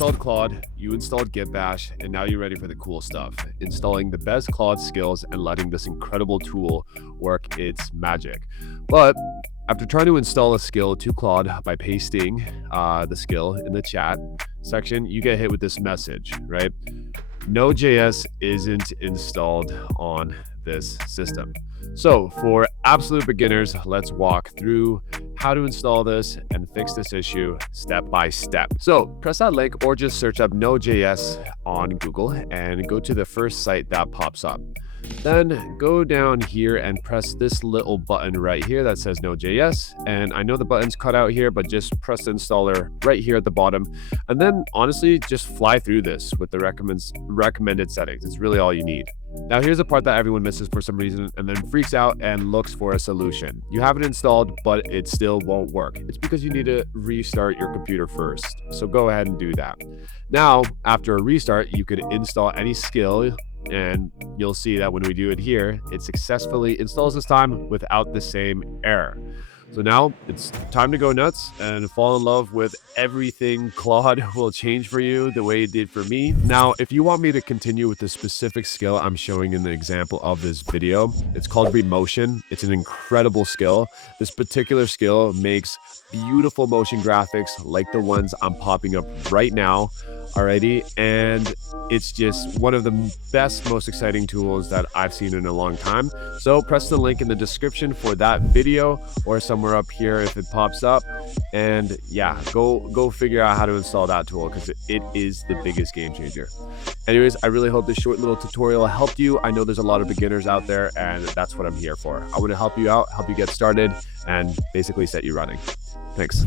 installed Claude, you installed Git Bash, and now you're ready for the cool stuff, installing the best Claude skills and letting this incredible tool work its magic. But after trying to install a skill to Claude by pasting the skill in the chat section, you get hit with this message, right? Node JS isn't installed on this system. So for absolute beginners, let's walk through how to install this and fix this issue step by step. So press that link or just search up Node JS on Google and go to the first site that pops up. Then go down here and press this little button right here that says Node JS. And I know the button's cut out here, but just press the installer right here at the bottom. And then honestly, just fly through this with the recommended settings. It's really all you need. Now here's the part that everyone misses for some reason and then freaks out and looks for a solution. You have it installed, but it still won't work. It's because you need to restart your computer first. So go ahead and do that. Now, after a restart, you could install any skill, and you'll see that when we do it here, it successfully installs this time without the same error. So now it's time to go nuts and fall in love with everything Claude will change for you the way it did for me. Now, if you want me to continue with the specific skill I'm showing in the example of this video, it's called Remotion. It's an incredible skill. This particular skill makes beautiful motion graphics like the ones I'm popping up right now already, and it's just one of the best, most exciting tools that I've seen in a long time. So press the link in the description for that video or somewhere up here if it pops up, and yeah, go figure out how to install that tool because it is the biggest game changer. Anyways, I really hope this short little tutorial helped you. I know there's a lot of beginners out there, and that's what I'm here for. I want to help you out, help you get started, and basically set you running. Thanks.